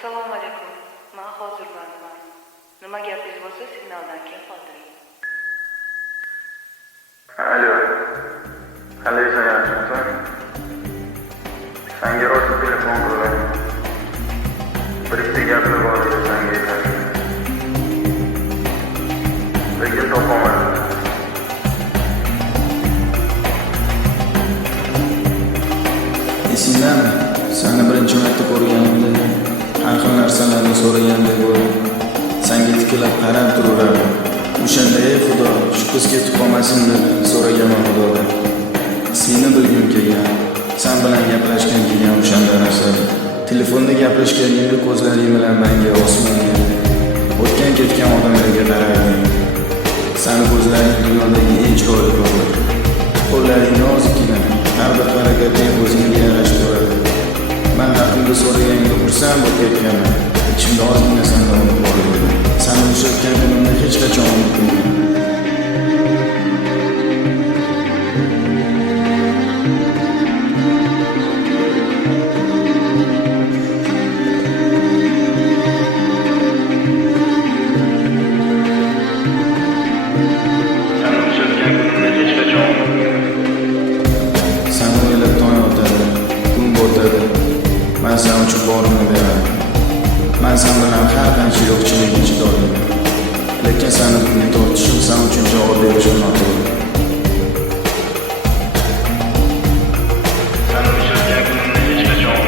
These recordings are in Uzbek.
Assalomu alaykum. Men hozir bandiman. Nima gapingiz bo'lsa signaldan keyin qoldiring. Alo. Qalaysan, yaxshimisan? Senga rosa telefon qildim. Bir ikkita gaplar bor edi senga aytmoqchi. Lekin topolmadim. Esingdami? Seni birinchi marta ko'rganimda har xil narsalarni so'ragandek bo'ldim. Senga tikilib qarab turaverdim. O'shanda ey Xudo, shu qiz ketib qolmasin deb so'ragaman Xudodan. Seni bilgim kelgan, sen bilan gaplashgan kelgan o'shanda narsalar. Telefonda gaplashganingda ko'zlaring bilan menga osmonga, o'tgan ketgan odamlarga qararding. Seni ko'zlaring dunyodagi eng chiroyli ko'zlar. Qo'llaring nozikkina, har bir harakating o'zingga yarashib turadi. Men haqimda so'raganingda xursand bo'lib ketganman. Ichimda ozgina sendan unib bor edi. Seni uchratgan kunimni hech qachon unutmayman. Seni o'ylab tong otadi, kun botadi. Men sen uchun borimni beraman. Men sen bilan har qancha yo'qchilikni chidayman. Lekin seni bunga tortishim sen uchun javob berishim noto'g'ri. Seni uchratgan kunimni hech qachon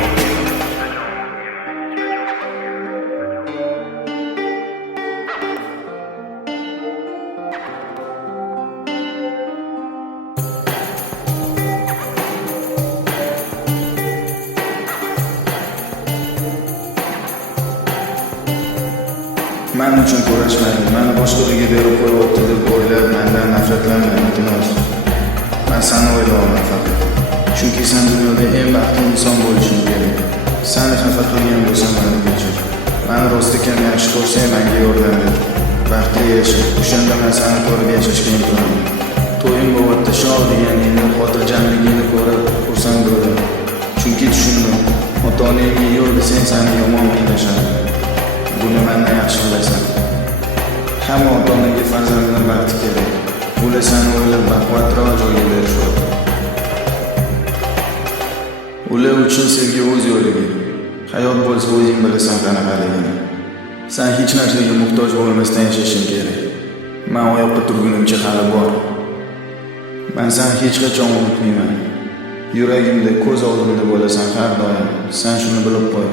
Men uchun kurashmaydi, meni boshqalarga berib qo'yibdi deb o'ylab mendan nafratlanma, iltimos. Men seni o'ylayman faqat. Chunki sen dunyoda eng baxtli inson bo'lishing kerak. Seni xafa qilgan bo'lsam meni kechir. Meni rostakam yaxshi ko'rsang menga yordam ber. Baxtli yasha, o'shanda men seni ko'rib yashashga intilaman. To'yim bo'lyapti, shov deganingni, xotirjamligingni ko'rib xursand bo'ldim. Chunki tushundim, ota-onangga yo'l desang seni yomon o'ylashadi. Buni mendan yaxshi bilasan. Hamma ota-onaga farzandining baxti kerak. Ular seni o'ylab baquvvatroq joyga berishadi. Ular uchun sevgi o'z yo'liga. Hayot bo'lsa o'zing bilasan qanaqaligini. Sen hech narsaga muhtoj bo'lmasdan yashashing kerak. Men oyoqqa turgunimcha hali bor. Men seni hech qachon unutmayman. Yuragimda, ko'z oldimda bo'lasan har doim. Sen shuni bilib qo'y.